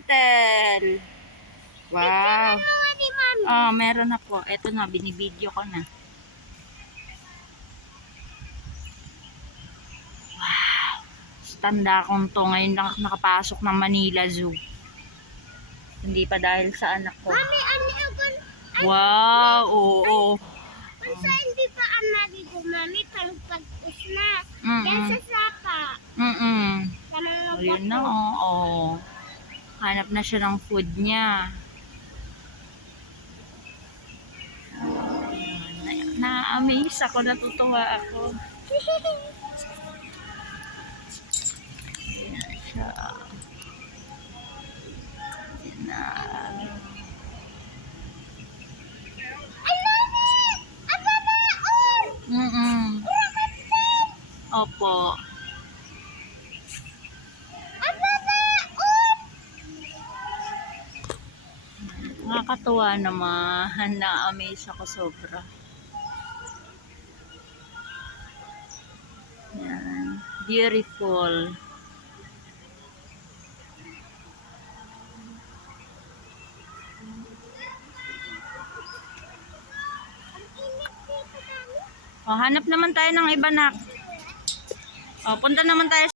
turtle. Wow. Oh, meron na po. Ito na, binibideo ko na. Wow. Tanda kong to. Ngayon lang ako nakapasok ng Manila Zoo. Hindi pa dahil sa anak ko. Mami, Wow, oo. Unsa hindi pa ang marigo, mami, palugpag-us na. Yan sa sapa. Sa mga Ayun na, oo. Hanap na siya ng food niya. Na-amaze ako, natutuwa ako. Ayan siya. Ayan na. Opo. Nakakatuwa naman. Na-amaze ako sobra. Yan. Beautiful. Oh, hanap naman tayo ng iba, nak. Oh, punta naman tayo